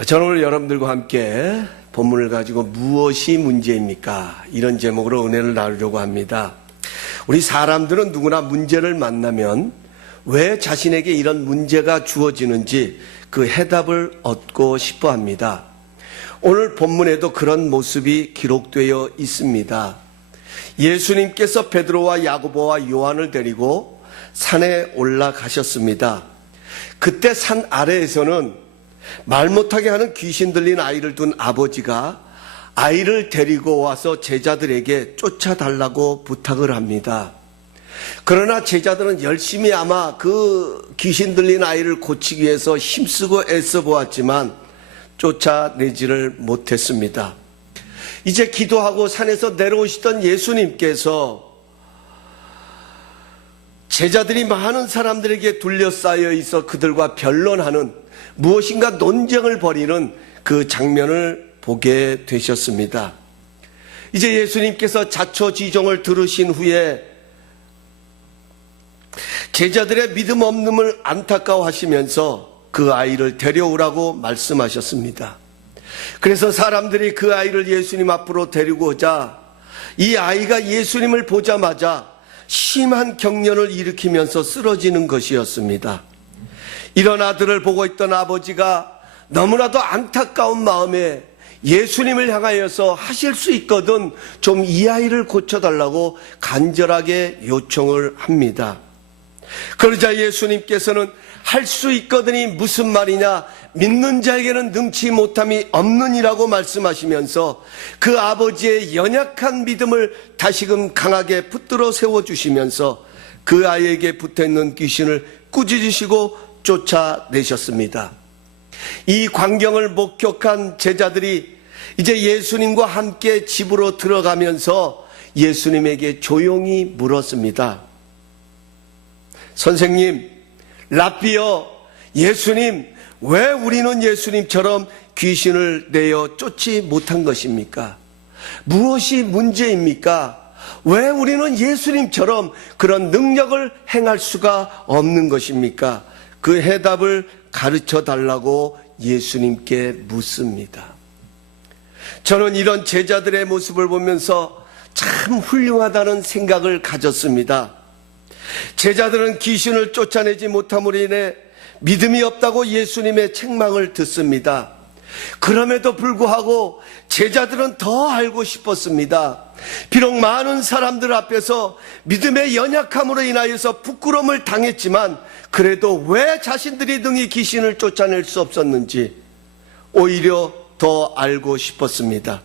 저는 오늘 여러분들과 함께 본문을 가지고 무엇이 문제입니까? 이런 제목으로 은혜를 나누려고 합니다. 우리 사람들은 누구나 문제를 만나면 왜 자신에게 이런 문제가 주어지는지 그 해답을 얻고 싶어 합니다. 오늘 본문에도 그런 모습이 기록되어 있습니다. 예수님께서 베드로와 야고보와 요한을 데리고 산에 올라가셨습니다. 그때 산 아래에서는 말 못하게 하는 귀신 들린 아이를 둔 아버지가 아이를 데리고 와서 제자들에게 쫓아달라고 부탁을 합니다. 그러나 제자들은 열심히 아마 그 귀신 들린 아이를 고치기 위해서 힘쓰고 애써 보았지만 쫓아내지를 못했습니다. 이제 기도하고 산에서 내려오시던 예수님께서 제자들이 많은 사람들에게 둘러싸여 있어 그들과 변론하는 무엇인가 논쟁을 벌이는 그 장면을 보게 되셨습니다. 이제 예수님께서 자초지종을 들으신 후에 제자들의 믿음 없음을 안타까워하시면서 그 아이를 데려오라고 말씀하셨습니다. 그래서 사람들이 그 아이를 예수님 앞으로 데리고 오자 이 아이가 예수님을 보자마자 심한 경련을 일으키면서 쓰러지는 것이었습니다. 이런 아들을 보고 있던 아버지가 너무나도 안타까운 마음에 예수님을 향하여서 하실 수 있거든 좀 이 아이를 고쳐달라고 간절하게 요청을 합니다. 그러자 예수님께서는 할 수 있거든이 무슨 말이냐, 믿는 자에게는 능치 못함이 없느니라고 말씀하시면서 그 아버지의 연약한 믿음을 다시금 강하게 붙들어 세워주시면서 그 아이에게 붙어있는 귀신을 꾸짖으시고 쫓아내셨습니다. 이 광경을 목격한 제자들이 이제 예수님과 함께 집으로 들어가면서 예수님에게 조용히 물었습니다. 선생님, 랍비여, 예수님, 왜 우리는 예수님처럼 귀신을 내어 쫓지 못한 것입니까? 무엇이 문제입니까? 왜 우리는 예수님처럼 그런 능력을 행할 수가 없는 것입니까? 그 해답을 가르쳐 달라고 예수님께 묻습니다. 저는 이런 제자들의 모습을 보면서 참 훌륭하다는 생각을 가졌습니다. 제자들은 귀신을 쫓아내지 못함으로 인해 믿음이 없다고 예수님의 책망을 듣습니다. 그럼에도 불구하고 제자들은 더 알고 싶었습니다. 비록 많은 사람들 앞에서 믿음의 연약함으로 인하여서 부끄러움을 당했지만 그래도 왜 자신들이 능히 귀신을 쫓아낼 수 없었는지 오히려 더 알고 싶었습니다.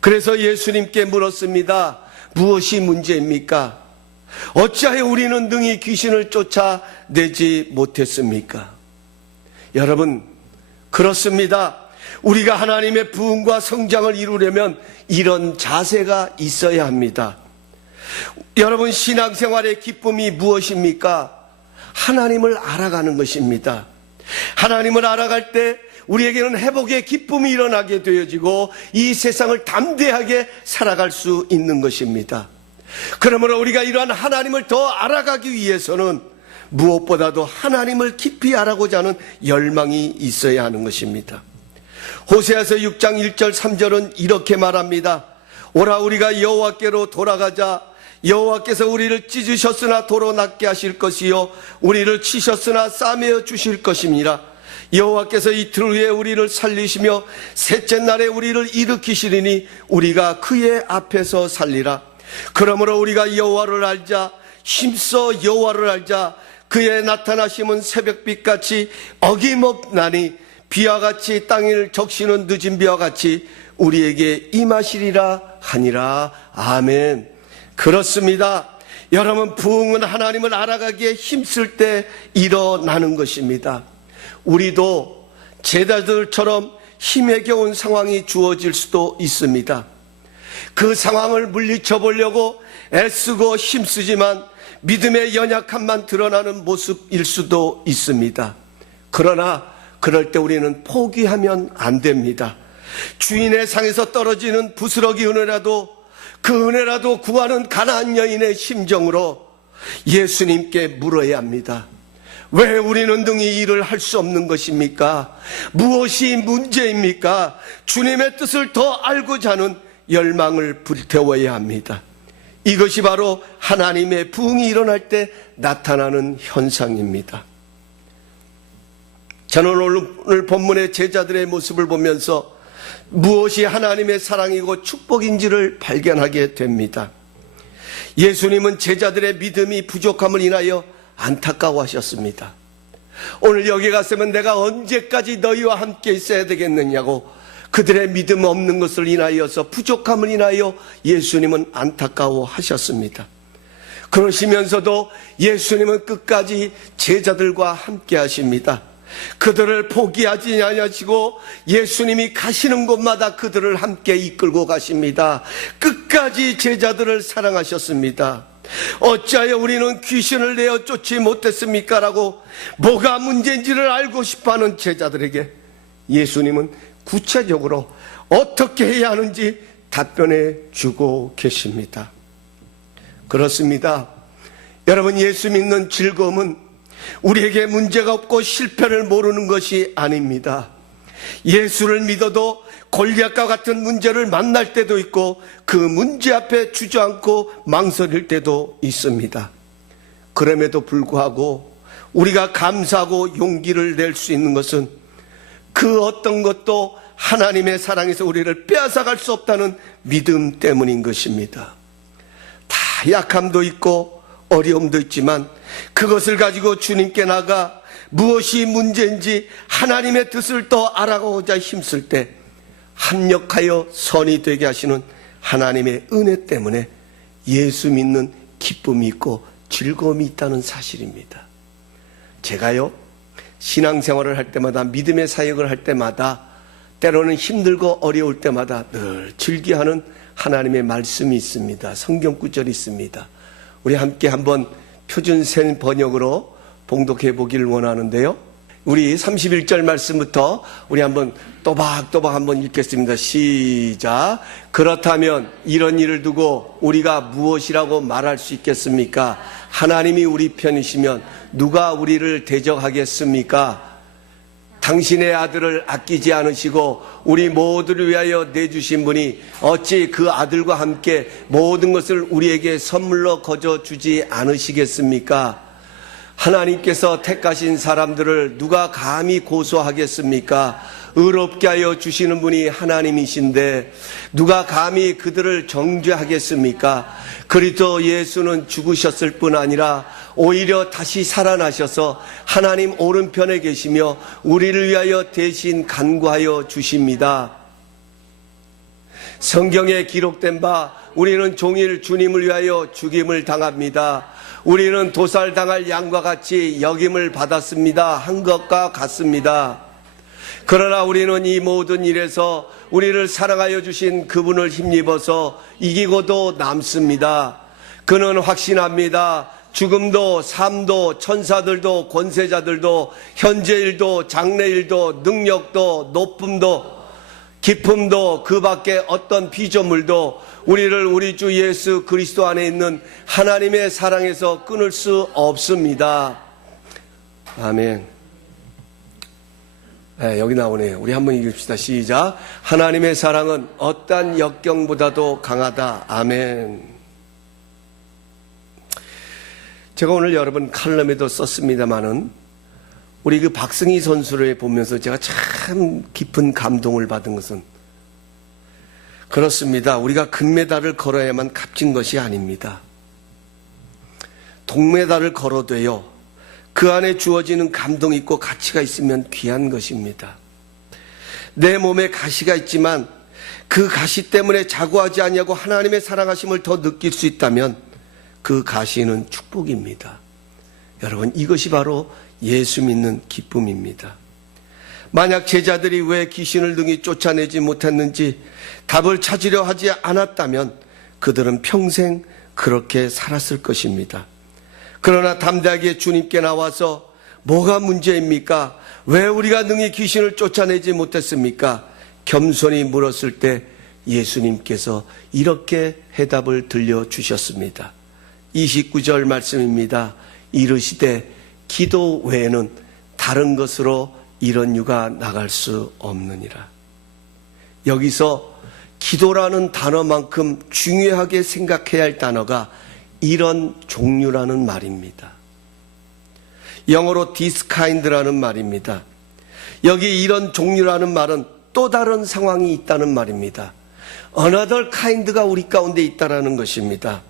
그래서 예수님께 물었습니다. 무엇이 문제입니까? 어찌하여 우리는 능히 귀신을 쫓아내지 못했습니까? 여러분, 그렇습니다. 우리가 하나님의 부흥과 성장을 이루려면 이런 자세가 있어야 합니다. 여러분, 신앙생활의 기쁨이 무엇입니까? 하나님을 알아가는 것입니다. 하나님을 알아갈 때 우리에게는 회복의 기쁨이 일어나게 되어지고 이 세상을 담대하게 살아갈 수 있는 것입니다. 그러므로 우리가 이러한 하나님을 더 알아가기 위해서는 무엇보다도 하나님을 깊이 알아보고자 하는 열망이 있어야 하는 것입니다. 호세아서 6장 1절 3절은 이렇게 말합니다. 오라, 우리가 여호와께로 돌아가자. 여호와께서 우리를 찢으셨으나 도로 낫게 하실 것이요 우리를 치셨으나 싸매어 주실 것입니다. 여호와께서 이틀 후에 우리를 살리시며 셋째 날에 우리를 일으키시리니 우리가 그의 앞에서 살리라. 그러므로 우리가 여호와를 알자. 힘써 여호와를 알자. 그의 나타나심은 새벽빛같이 어김없나니 비와 같이 땅을 적시는 늦은 비와 같이 우리에게 임하시리라 하니라. 아멘. 그렇습니다. 여러분, 부흥은 하나님을 알아가기에 힘쓸 때 일어나는 것입니다. 우리도 제자들처럼 힘에 겨운 상황이 주어질 수도 있습니다. 그 상황을 물리쳐 보려고 애쓰고 힘쓰지만 믿음의 연약함만 드러나는 모습일 수도 있습니다. 그러나 그럴 때 우리는 포기하면 안 됩니다. 주인의 상에서 떨어지는 부스러기 은혜라도 그 은혜라도 구하는 가나안 여인의 심정으로 예수님께 물어야 합니다. 왜 우리는 능히 일을 할 수 없는 것입니까? 무엇이 문제입니까? 주님의 뜻을 더 알고자 하는 열망을 불태워야 합니다. 이것이 바로 하나님의 부흥이 일어날 때 나타나는 현상입니다. 저는 오늘 본문의 제자들의 모습을 보면서 무엇이 하나님의 사랑이고 축복인지를 발견하게 됩니다. 예수님은 제자들의 믿음이 부족함을 인하여 안타까워하셨습니다. 오늘 여기 갔으면 내가 언제까지 너희와 함께 있어야 되겠느냐고 그들의 믿음 없는 것을 인하여서 부족함을 인하여 예수님은 안타까워하셨습니다. 그러시면서도 예수님은 끝까지 제자들과 함께 하십니다. 그들을 포기하지 아니하시고 예수님이 가시는 곳마다 그들을 함께 이끌고 가십니다. 끝까지 제자들을 사랑하셨습니다. 어찌하여 우리는 귀신을 내어 쫓지 못했습니까? 라고 뭐가 문제인지를 알고 싶어하는 제자들에게 예수님은 구체적으로 어떻게 해야 하는지 답변해 주고 계십니다. 그렇습니다. 여러분, 예수 믿는 즐거움은 우리에게 문제가 없고 실패를 모르는 것이 아닙니다. 예수를 믿어도 골리앗과 같은 문제를 만날 때도 있고 그 문제 앞에 주저앉고 망설일 때도 있습니다. 그럼에도 불구하고 우리가 감사하고 용기를 낼 수 있는 것은 그 어떤 것도 하나님의 사랑에서 우리를 빼앗아갈 수 없다는 믿음 때문인 것입니다. 다 약함도 있고 어려움도 있지만 그것을 가지고 주님께 나가 무엇이 문제인지 하나님의 뜻을 더 알아가고자 힘쓸 때 합력하여 선이 되게 하시는 하나님의 은혜 때문에 예수 믿는 기쁨이 있고 즐거움이 있다는 사실입니다. 제가요, 신앙생활을 할 때마다, 믿음의 사역을 할 때마다, 때로는 힘들고 어려울 때마다 늘 즐겨하는 하나님의 말씀이 있습니다. 성경 구절이 있습니다. 우리 함께 한번 표준생 번역으로 봉독해 보기를 원하는데요. 우리 31절 말씀부터 우리 한번 또박또박 한번 읽겠습니다. 시작. 그렇다면 이런 일을 두고 우리가 무엇이라고 말할 수 있겠습니까? 하나님이 우리 편이시면 누가 우리를 대적하겠습니까? 당신의 아들을 아끼지 않으시고 우리 모두를 위하여 내주신 분이 어찌 그 아들과 함께 모든 것을 우리에게 선물로 거저 주지 않으시겠습니까? 하나님께서 택하신 사람들을 누가 감히 고소하겠습니까? 의롭게 하여 주시는 분이 하나님이신데 누가 감히 그들을 정죄하겠습니까? 그리스도 예수는 죽으셨을 뿐 아니라 오히려 다시 살아나셔서 하나님 오른편에 계시며 우리를 위하여 대신 간구하여 주십니다. 성경에 기록된 바 우리는 종일 주님을 위하여 죽임을 당합니다. 우리는 도살당할 양과 같이 역임을 받았습니다. 한 것과 같습니다. 그러나 우리는 이 모든 일에서 우리를 사랑하여 주신 그분을 힘입어서 이기고도 남습니다. 그는 확신합니다. 죽음도 삶도 천사들도 권세자들도 현재일도 장래일도 능력도 높음도 기쁨도 그 밖에 어떤 피조물도 우리를 우리 주 예수 그리스도 안에 있는 하나님의 사랑에서 끊을 수 없습니다. 아멘. 네, 여기 나오네요. 우리 한번 읽읍시다. 시작. 하나님의 사랑은 어떠한 역경보다도 강하다. 아멘. 제가 오늘 여러분 칼럼에도 썼습니다마는 우리 그 박승희 선수를 보면서 제가 참 깊은 감동을 받은 것은 그렇습니다. 우리가 금메달을 걸어야만 값진 것이 아닙니다. 동메달을 걸어도요, 그 안에 주어지는 감동이 있고 가치가 있으면 귀한 것입니다. 내 몸에 가시가 있지만 그 가시 때문에 자고하지 아니하고 하나님의 사랑하심을 더 느낄 수 있다면 그 가시는 축복입니다. 여러분, 이것이 바로 예수 믿는 기쁨입니다. 만약 제자들이 왜 귀신을 능히 쫓아내지 못했는지 답을 찾으려 하지 않았다면 그들은 평생 그렇게 살았을 것입니다. 그러나 담대하게 주님께 나와서 뭐가 문제입니까? 왜 우리가 능히 귀신을 쫓아내지 못했습니까? 겸손히 물었을 때 예수님께서 이렇게 해답을 들려주셨습니다. 29절 말씀입니다. 이르시되 기도 외에는 다른 것으로 이런 유가 나갈 수 없느니라. 여기서 기도라는 단어만큼 중요하게 생각해야 할 단어가 이런 종류라는 말입니다. 영어로 this kind라는 말입니다. 여기 이런 종류라는 말은 또 다른 상황이 있다는 말입니다. another kind가 우리 가운데 있다라는 것입니다.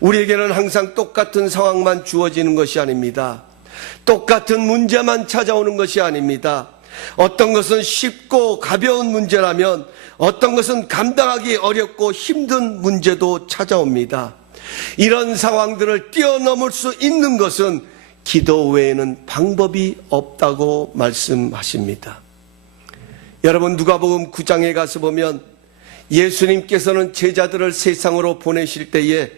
우리에게는 항상 똑같은 상황만 주어지는 것이 아닙니다. 똑같은 문제만 찾아오는 것이 아닙니다. 어떤 것은 쉽고 가벼운 문제라면 어떤 것은 감당하기 어렵고 힘든 문제도 찾아옵니다. 이런 상황들을 뛰어넘을 수 있는 것은 기도 외에는 방법이 없다고 말씀하십니다. 여러분, 누가복음 9장에 가서 보면 예수님께서는 제자들을 세상으로 보내실 때에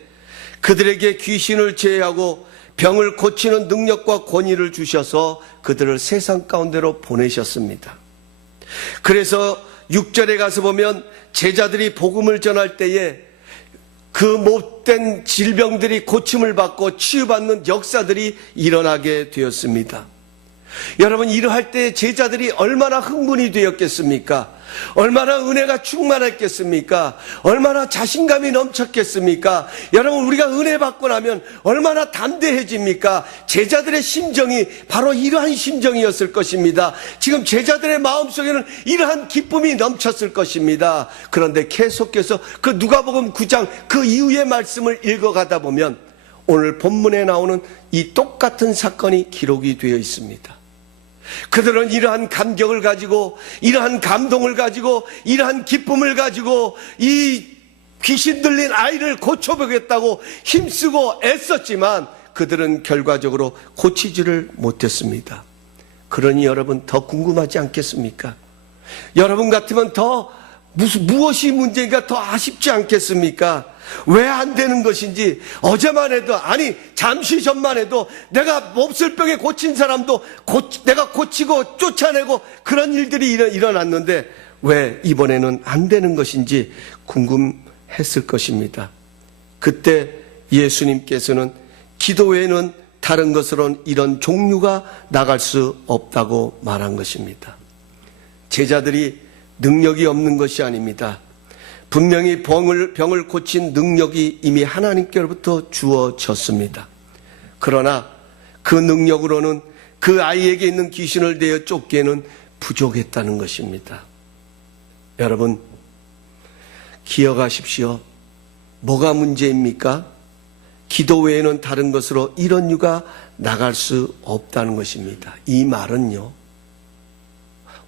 그들에게 귀신을 제어하고 병을 고치는 능력과 권위를 주셔서 그들을 세상 가운데로 보내셨습니다. 그래서 6절에 가서 보면 제자들이 복음을 전할 때에 그 못된 질병들이 고침을 받고 치유받는 역사들이 일어나게 되었습니다. 여러분, 이러할 때 제자들이 얼마나 흥분이 되었겠습니까? 얼마나 은혜가 충만했겠습니까? 얼마나 자신감이 넘쳤겠습니까? 여러분, 우리가 은혜 받고 나면 얼마나 담대해집니까? 제자들의 심정이 바로 이러한 심정이었을 것입니다. 지금 제자들의 마음속에는 이러한 기쁨이 넘쳤을 것입니다. 그런데 계속해서 그 누가복음 9장 그 이후의 말씀을 읽어가다 보면 오늘 본문에 나오는 이 똑같은 사건이 기록이 되어 있습니다. 그들은 이러한 감격을 가지고, 이러한 감동을 가지고, 이러한 기쁨을 가지고 이 귀신 들린 아이를 고쳐보겠다고 힘쓰고 애썼지만 그들은 결과적으로 고치지를 못했습니다. 그러니 여러분, 더 궁금하지 않겠습니까? 여러분 같으면 더 무엇이 문제인가 더 아쉽지 않겠습니까? 왜 안 되는 것인지, 어제만 해도, 아니 잠시 전만 해도 내가 몹쓸병에 고친 사람도 내가 고치고 쫓아내고 그런 일들이 일어났는데 왜 이번에는 안 되는 것인지 궁금했을 것입니다. 그때 예수님께서는 기도 외에는 다른 것으로는 이런 종류가 나갈 수 없다고 말한 것입니다. 제자들이 능력이 없는 것이 아닙니다. 분명히 병을 고친 능력이 이미 하나님께로부터 주어졌습니다. 그러나 그 능력으로는 그 아이에게 있는 귀신을 내어 쫓기에는 부족했다는 것입니다. 여러분, 기억하십시오. 뭐가 문제입니까? 기도 외에는 다른 것으로 이런 유가 나갈 수 없다는 것입니다. 이 말은요,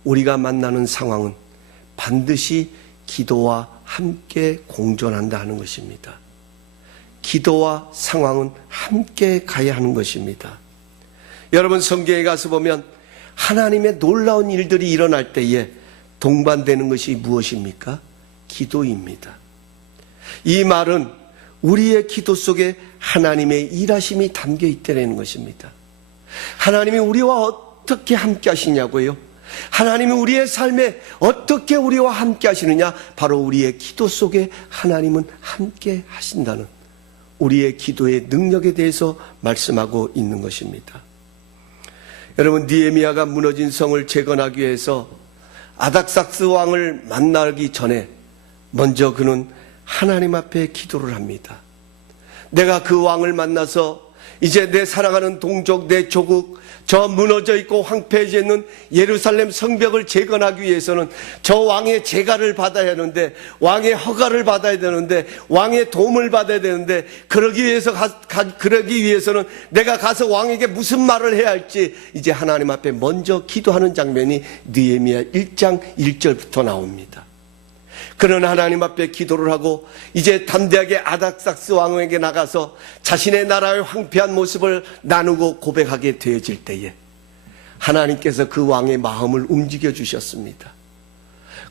우리가 만나는 상황은 반드시 기도와 함께 공존한다 하는 것입니다. 기도와 상황은 함께 가야 하는 것입니다. 여러분, 성경에 가서 보면 하나님의 놀라운 일들이 일어날 때에 동반되는 것이 무엇입니까? 기도입니다. 이 말은 우리의 기도 속에 하나님의 일하심이 담겨 있다는 것입니다. 하나님이 우리와 어떻게 함께 하시냐고요? 하나님이 우리의 삶에 어떻게 우리와 함께 하시느냐? 바로 우리의 기도 속에 하나님은 함께 하신다는, 우리의 기도의 능력에 대해서 말씀하고 있는 것입니다. 여러분, 느헤미야가 무너진 성을 재건하기 위해서 아닥삭스 왕을 만나기 전에 먼저 그는 하나님 앞에 기도를 합니다. 내가 그 왕을 만나서 이제 내 사랑하는 동족, 내 조국, 저 무너져 있고 황폐해져 있는 예루살렘 성벽을 재건하기 위해서는 저 왕의 제가를 받아야 하는데, 왕의 허가를 받아야 되는데, 왕의 도움을 받아야 되는데, 그러기 위해서는 내가 가서 왕에게 무슨 말을 해야 할지 이제 하나님 앞에 먼저 기도하는 장면이 느헤미야 1장 1절부터 나옵니다. 그는 하나님 앞에 기도를 하고 이제 담대하게 아닥삭스 왕에게 나가서 자신의 나라의 황폐한 모습을 나누고 고백하게 되어질 때에 하나님께서 그 왕의 마음을 움직여 주셨습니다.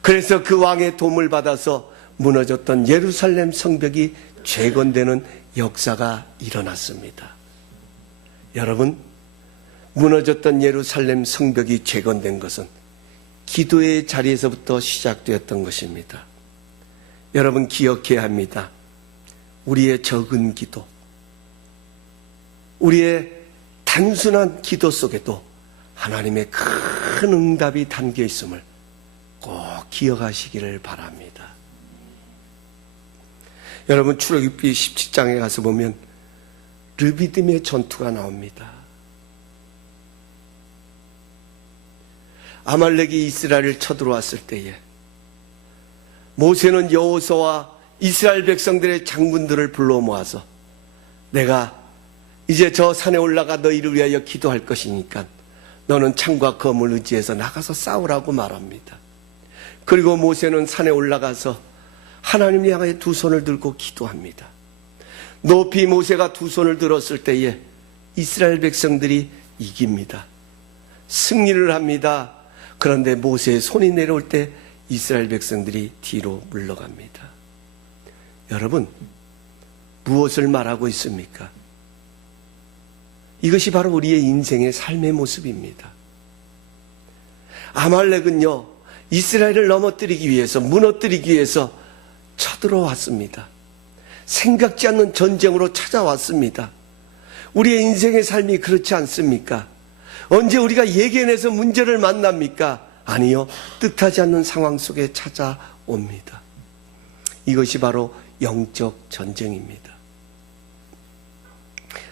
그래서 그 왕의 도움을 받아서 무너졌던 예루살렘 성벽이 재건되는 역사가 일어났습니다. 여러분, 무너졌던 예루살렘 성벽이 재건된 것은 기도의 자리에서부터 시작되었던 것입니다. 여러분, 기억해야 합니다. 우리의 적은 기도, 우리의 단순한 기도 속에도 하나님의 큰 응답이 담겨 있음을 꼭 기억하시기를 바랍니다. 여러분, 출애굽기 17장에 가서 보면 르비딤의 전투가 나옵니다. 아말렉이 이스라엘을 쳐들어왔을 때에 모세는 여호수아와 이스라엘 백성들의 장군들을 불러 모아서 내가 이제 저 산에 올라가 너희를 위하여 기도할 것이니까 너는 창과 검을 의지해서 나가서 싸우라고 말합니다. 그리고 모세는 산에 올라가서 하나님을 향해 두 손을 들고 기도합니다. 높이 모세가 두 손을 들었을 때에 이스라엘 백성들이 이깁니다. 승리를 합니다. 그런데 모세의 손이 내려올 때 이스라엘 백성들이 뒤로 물러갑니다. 여러분, 무엇을 말하고 있습니까? 이것이 바로 우리의 인생의 삶의 모습입니다. 아말렉은요, 이스라엘을 넘어뜨리기 위해서, 무너뜨리기 위해서 쳐들어왔습니다. 생각지 않는 전쟁으로 찾아왔습니다. 우리의 인생의 삶이 그렇지 않습니까? 언제 우리가 예견해서 문제를 만납니까? 아니요, 뜻하지 않는 상황 속에 찾아옵니다. 이것이 바로 영적 전쟁입니다.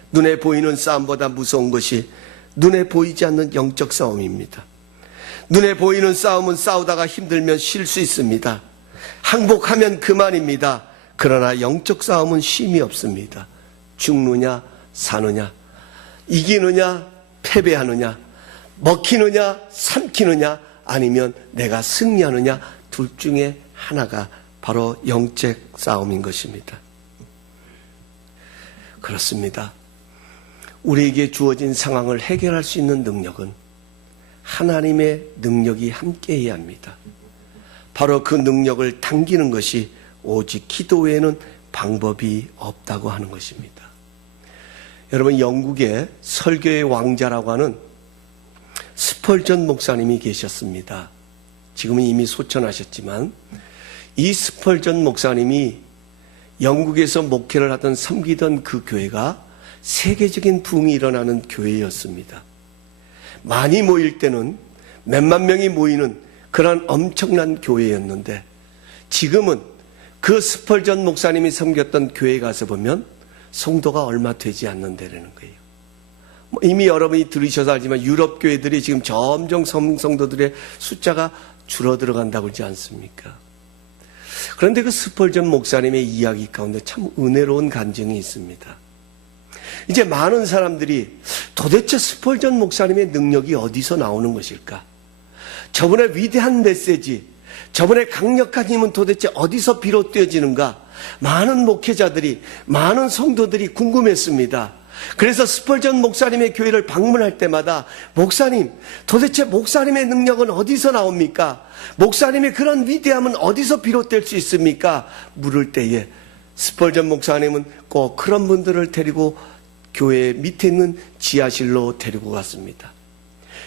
눈에 보이는 싸움보다 무서운 것이 눈에 보이지 않는 영적 싸움입니다. 눈에 보이는 싸움은 싸우다가 힘들면 쉴 수 있습니다. 항복하면 그만입니다. 그러나 영적 싸움은 쉼이 없습니다. 죽느냐 사느냐, 이기느냐 패배하느냐, 먹히느냐 삼키느냐, 아니면 내가 승리하느냐, 둘 중에 하나가 바로 영적 싸움인 것입니다. 그렇습니다. 우리에게 주어진 상황을 해결할 수 있는 능력은 하나님의 능력이 함께해야 합니다. 바로 그 능력을 당기는 것이 오직 기도 외에는 방법이 없다고 하는 것입니다. 여러분, 영국의 설교의 왕자라고 하는 스펄전 목사님이 계셨습니다. 지금은 이미 소천하셨지만 이 스펄전 목사님이 영국에서 목회를 하던 섬기던 그 교회가 세계적인 부흥이 일어나는 교회였습니다. 많이 모일 때는 몇만 명이 모이는 그런 엄청난 교회였는데 지금은 그 스펄전 목사님이 섬겼던 교회에 가서 보면 성도가 얼마 되지 않는다는 거예요. 이미 여러분이 들으셔서 알지만 유럽 교회들이 지금 점점 성도들의 숫자가 줄어들어간다고 그러지 않습니까? 그런데 그 스펄전 목사님의 이야기 가운데 참 은혜로운 간증이 있습니다. 이제 많은 사람들이 도대체 스펄전 목사님의 능력이 어디서 나오는 것일까? 저분의 위대한 메시지, 저분의 강력한 힘은 도대체 어디서 비롯되어지는가? 많은 목회자들이, 많은 성도들이 궁금했습니다. 그래서 스펄전 목사님의 교회를 방문할 때마다 목사님, 도대체 목사님의 능력은 어디서 나옵니까? 목사님의 그런 위대함은 어디서 비롯될 수 있습니까? 물을 때에 스펄전 목사님은 꼭 그런 분들을 데리고 교회 밑에 있는 지하실로 데리고 갔습니다.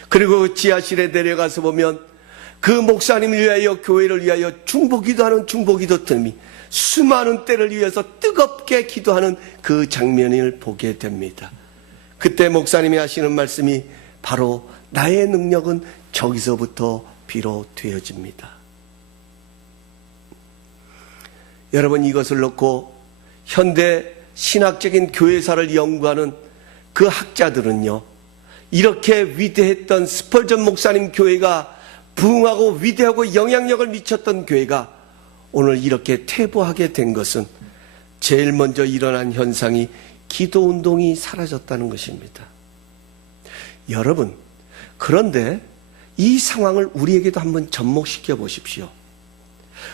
그리고 지하실에 내려가서 보면 그 목사님을 위하여, 교회를 위하여 중보기도하는 중보기도 틈이 수많은 때를 위해서 뜨겁게 기도하는 그 장면을 보게 됩니다. 그때 목사님이 하시는 말씀이 바로 나의 능력은 저기서부터 비롯되어집니다. 여러분, 이것을 놓고 현대 신학적인 교회사를 연구하는 그 학자들은요, 이렇게 위대했던 스펄전 목사님 교회가 부흥하고 위대하고 영향력을 미쳤던 교회가 오늘 이렇게 퇴보하게 된 것은 제일 먼저 일어난 현상이 기도운동이 사라졌다는 것입니다. 여러분, 그런데 이 상황을 우리에게도 한번 접목시켜 보십시오.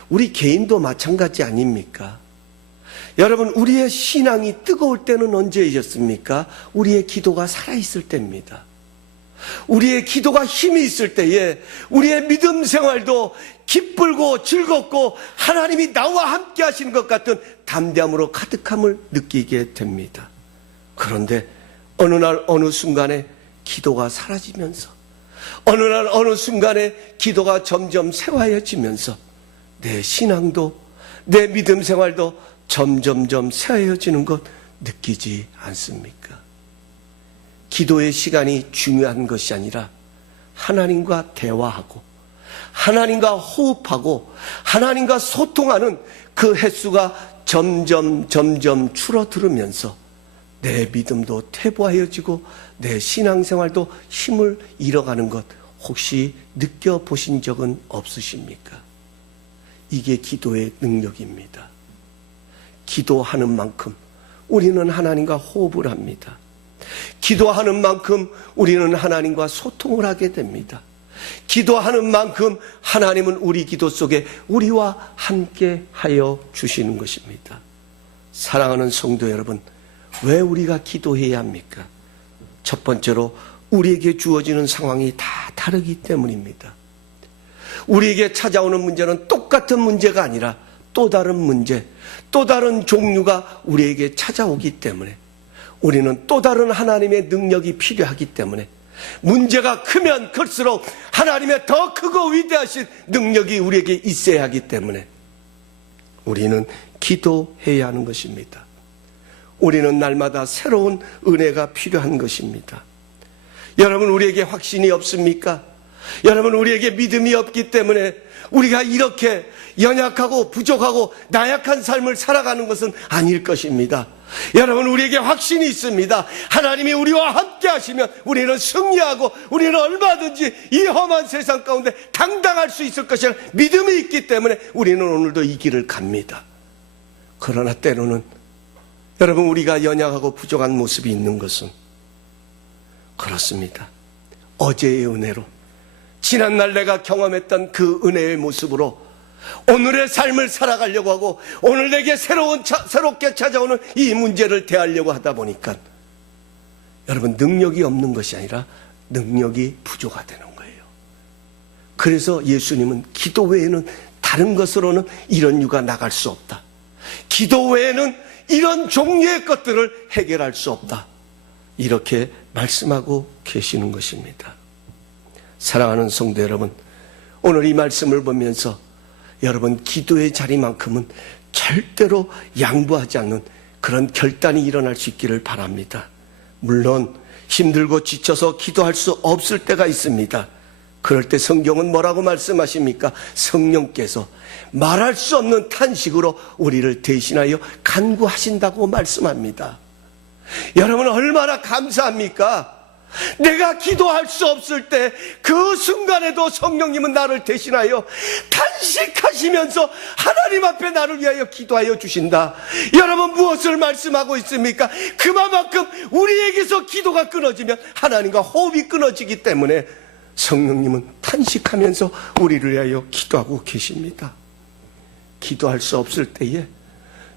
우리 개인도 마찬가지 아닙니까? 여러분, 우리의 신앙이 뜨거울 때는 언제이셨습니까? 우리의 기도가 살아있을 때입니다. 우리의 기도가 힘이 있을 때에 우리의 믿음 생활도 기쁘고 즐겁고 하나님이 나와 함께 하시는 것 같은 담대함으로 가득함을 느끼게 됩니다. 그런데 어느 날 어느 순간에 기도가 사라지면서, 어느 날 어느 순간에 기도가 점점 새하얘지면서 내 신앙도, 내 믿음 생활도 점점점 새하얘지는 것 느끼지 않습니까? 기도의 시간이 중요한 것이 아니라 하나님과 대화하고 하나님과 호흡하고 하나님과 소통하는 그 횟수가 점점 줄어들으면서 내 믿음도 퇴보하여지고 내 신앙생활도 힘을 잃어가는 것 혹시 느껴보신 적은 없으십니까? 이게 기도의 능력입니다. 기도하는 만큼 우리는 하나님과 호흡을 합니다. 기도하는 만큼 우리는 하나님과 소통을 하게 됩니다. 기도하는 만큼 하나님은 우리 기도 속에 우리와 함께 하여 주시는 것입니다. 사랑하는 성도 여러분, 왜 우리가 기도해야 합니까? 첫 번째로 우리에게 주어지는 상황이 다 다르기 때문입니다. 우리에게 찾아오는 문제는 똑같은 문제가 아니라 또 다른 문제, 또 다른 종류가 우리에게 찾아오기 때문에 우리는 또 다른 하나님의 능력이 필요하기 때문에 문제가 크면 클수록 하나님의 더 크고 위대하신 능력이 우리에게 있어야 하기 때문에 우리는 기도해야 하는 것입니다. 우리는 날마다 새로운 은혜가 필요한 것입니다. 여러분, 우리에게 확신이 없습니까? 여러분, 우리에게 믿음이 없기 때문에 우리가 이렇게 연약하고 부족하고 나약한 삶을 살아가는 것은 아닐 것입니다. 여러분, 우리에게 확신이 있습니다. 하나님이 우리와 함께 하시면 우리는 승리하고 우리는 얼마든지 이 험한 세상 가운데 당당할 수 있을 것이라 믿음이 있기 때문에 우리는 오늘도 이 길을 갑니다. 그러나 때로는 여러분, 우리가 연약하고 부족한 모습이 있는 것은 그렇습니다. 어제의 은혜로 지난날 내가 경험했던 그 은혜의 모습으로 오늘의 삶을 살아가려고 하고 오늘 내게 새롭게 찾아오는 이 문제를 대하려고 하다 보니까 여러분, 능력이 없는 것이 아니라 능력이 부족하다는 거예요. 그래서 예수님은 기도 외에는 다른 것으로는 이런 유가 나갈 수 없다. 기도 외에는 이런 종류의 것들을 해결할 수 없다. 이렇게 말씀하고 계시는 것입니다. 사랑하는 성도 여러분, 오늘 이 말씀을 보면서 여러분, 기도의 자리만큼은 절대로 양보하지 않는 그런 결단이 일어날 수 있기를 바랍니다. 물론 힘들고 지쳐서 기도할 수 없을 때가 있습니다. 그럴 때 성경은 뭐라고 말씀하십니까? 성령께서 말할 수 없는 탄식으로 우리를 대신하여 간구하신다고 말씀합니다. 여러분, 얼마나 감사합니까? 내가 기도할 수 없을 때 그 순간에도 성령님은 나를 대신하여 탄식하시면서 하나님 앞에 나를 위하여 기도하여 주신다. 여러분, 무엇을 말씀하고 있습니까? 그만큼 우리에게서 기도가 끊어지면 하나님과 호흡이 끊어지기 때문에 성령님은 탄식하면서 우리를 위하여 기도하고 계십니다. 기도할 수 없을 때에,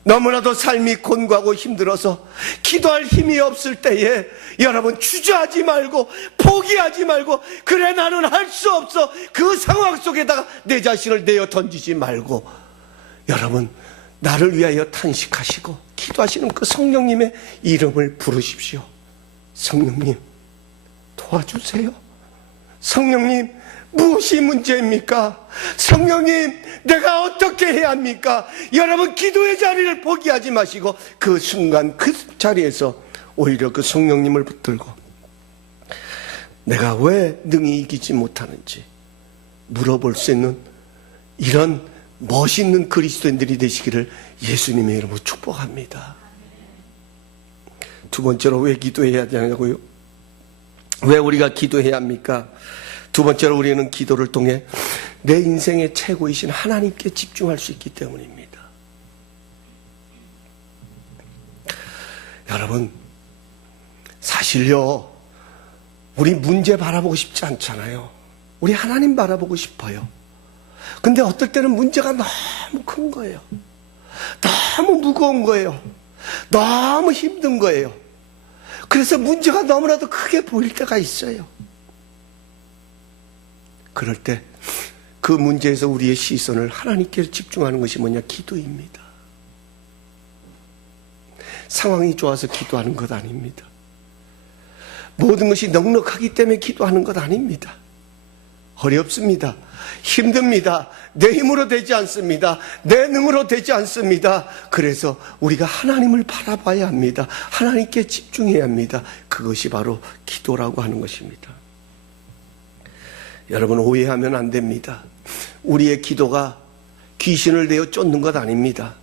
너무나도 삶이 곤고하고 힘들어서 기도할 힘이 없을 때에 여러분, 주저하지 말고 포기하지 말고 그래 나는 할 수 없어, 그 상황 속에다가 내 자신을 내어 던지지 말고 여러분, 나를 위하여 탄식하시고 기도하시는 그 성령님의 이름을 부르십시오. 성령님, 도와주세요. 성령님, 무엇이 문제입니까? 성령님, 내가 어떻게 해야 합니까? 여러분, 기도의 자리를 포기하지 마시고 그 순간 그 자리에서 오히려 그 성령님을 붙들고 내가 왜 능히 이기지 못하는지 물어볼 수 있는 이런 멋있는 그리스도인들이 되시기를 예수님의 이름으로 축복합니다. 두 번째로 왜 기도해야 하냐고요? 왜 우리가 기도해야 합니까? 두 번째로 우리는 기도를 통해 내 인생의 최고이신 하나님께 집중할 수 있기 때문입니다. 여러분, 사실요, 우리 문제 바라보고 싶지 않잖아요. 우리 하나님 바라보고 싶어요. 근데 어떨 때는 문제가 너무 큰 거예요. 너무 무거운 거예요. 너무 힘든 거예요. 그래서 문제가 너무나도 크게 보일 때가 있어요. 그럴 때 그 문제에서 우리의 시선을 하나님께 집중하는 것이 뭐냐? 기도입니다. 상황이 좋아서 기도하는 것 아닙니다. 모든 것이 넉넉하기 때문에 기도하는 것 아닙니다. 어렵습니다. 힘듭니다. 내 힘으로 되지 않습니다. 내 능으로 되지 않습니다. 그래서 우리가 하나님을 바라봐야 합니다. 하나님께 집중해야 합니다. 그것이 바로 기도라고 하는 것입니다. 여러분, 오해하면 안 됩니다. 우리의 기도가 귀신을 내어 쫓는 것 아닙니다.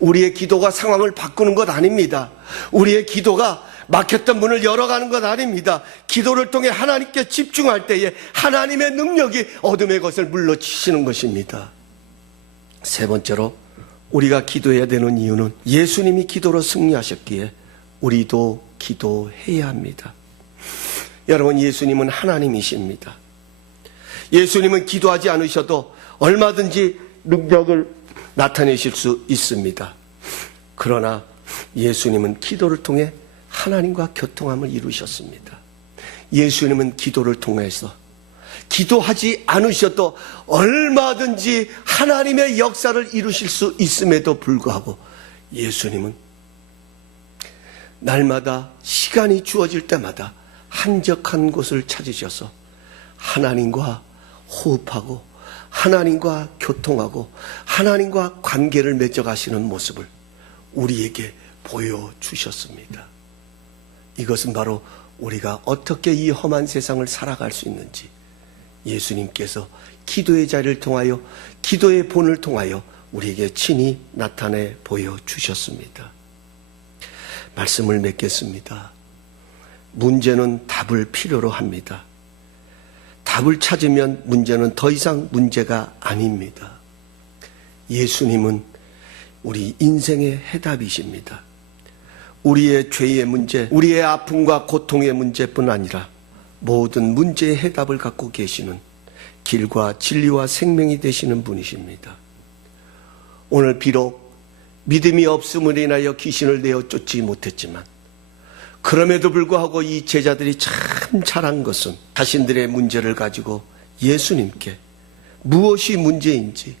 우리의 기도가 상황을 바꾸는 것 아닙니다. 우리의 기도가 막혔던 문을 열어가는 것 아닙니다. 기도를 통해 하나님께 집중할 때에 하나님의 능력이 어둠의 것을 물러치시는 것입니다. 세 번째로 우리가 기도해야 되는 이유는 예수님이 기도로 승리하셨기에 우리도 기도해야 합니다. 여러분, 예수님은 하나님이십니다. 예수님은 기도하지 않으셔도 얼마든지 능력을 나타내실 수 있습니다. 그러나 예수님은 기도를 통해 하나님과 교통함을 이루셨습니다. 예수님은 기도를 통해서 기도하지 않으셔도 얼마든지 하나님의 역사를 이루실 수 있음에도 불구하고 예수님은 날마다 시간이 주어질 때마다 한적한 곳을 찾으셔서 하나님과 호흡하고 하나님과 교통하고 하나님과 관계를 맺어가시는 모습을 우리에게 보여주셨습니다. 이것은 바로 우리가 어떻게 이 험한 세상을 살아갈 수 있는지 예수님께서 기도의 자리를 통하여 기도의 본을 통하여 우리에게 친히 나타내 보여주셨습니다. 말씀을 맺겠습니다. 문제는 답을 필요로 합니다. 답을 찾으면 문제는 더 이상 문제가 아닙니다. 예수님은 우리 인생의 해답이십니다. 우리의 죄의 문제, 우리의 아픔과 고통의 문제뿐 아니라 모든 문제의 해답을 갖고 계시는 길과 진리와 생명이 되시는 분이십니다. 오늘 비록 믿음이 없음을 인하여 귀신을 내어 쫓지 못했지만 그럼에도 불구하고 이 제자들이 참 잘한 것은 자신들의 문제를 가지고 예수님께 무엇이 문제인지,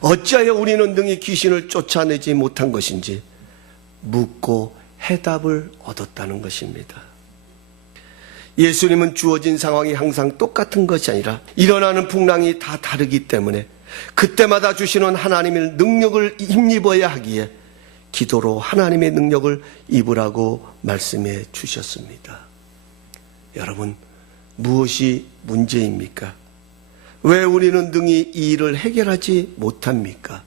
어찌하여 우리는 능히 귀신을 쫓아내지 못한 것인지 묻고 해답을 얻었다는 것입니다. 예수님은 주어진 상황이 항상 똑같은 것이 아니라 일어나는 풍랑이 다 다르기 때문에 그때마다 주시는 하나님의 능력을 힘입어야 하기에 기도로 하나님의 능력을 입으라고 말씀해 주셨습니다. 여러분, 무엇이 문제입니까? 왜 우리는 능히 이 일을 해결하지 못합니까?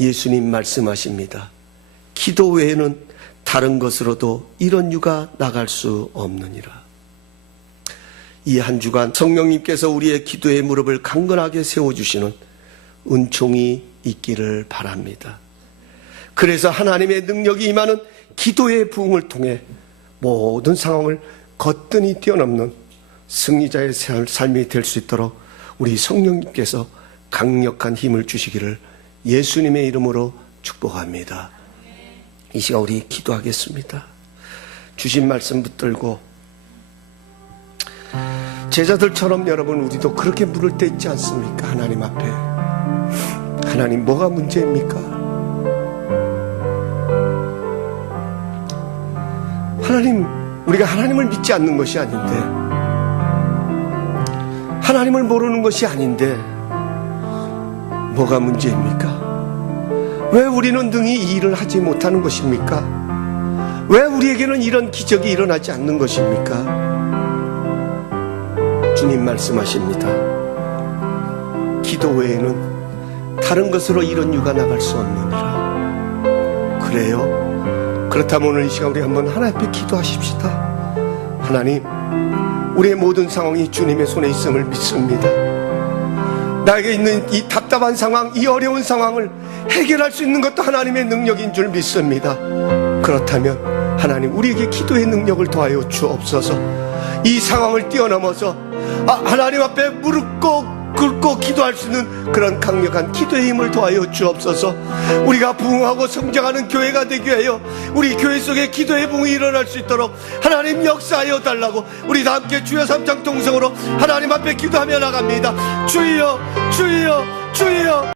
예수님 말씀하십니다. 기도 외에는 다른 것으로도 이런 유가 나갈 수 없느니라. 이 한 주간 성령님께서 우리의 기도의 무릎을 강건하게 세워주시는 은총이 있기를 바랍니다. 그래서 하나님의 능력이 임하는 기도의 부흥을 통해 모든 상황을 거뜬히 뛰어넘는 승리자의 삶이 될 수 있도록 우리 성령님께서 강력한 힘을 주시기를 예수님의 이름으로 축복합니다. 이 시간 우리 기도하겠습니다. 주신 말씀 붙들고 제자들처럼 여러분 우리도 그렇게 물을 때 있지 않습니까? 하나님 앞에 하나님, 뭐가 문제입니까? 하나님, 우리가 하나님을 믿지 않는 것이 아닌데, 하나님을 모르는 것이 아닌데 뭐가 문제입니까? 왜 우리는 능히 이 일을 하지 못하는 것입니까? 왜 우리에게는 이런 기적이 일어나지 않는 것입니까? 주님 말씀하십니다. 기도 외에는 다른 것으로 이런 유가 나갈 수 없느니라. 그래요? 그렇다면 오늘 이 시간 우리 한번 하나님 앞에 기도하십시다. 하나님, 우리의 모든 상황이 주님의 손에 있음을 믿습니다. 나에게 있는 이 답답한 상황, 이 어려운 상황을 해결할 수 있는 것도 하나님의 능력인 줄 믿습니다. 그렇다면 하나님, 우리에게 기도의 능력을 더하여 주옵소서. 이 상황을 뛰어넘어서 하나님 앞에 무릎 꿇고 기도할 수 있는 그런 강력한 기도의 힘을 더하여 주옵소서. 우리가 부흥하고 성장하는 교회가 되게 하여 우리 교회 속에 기도의 부흥이 일어날 수 있도록 하나님 역사하여 달라고 우리 다 함께 주여 삼창 통성으로 하나님 앞에 기도하며 나갑니다. 주여, 주여, 주여.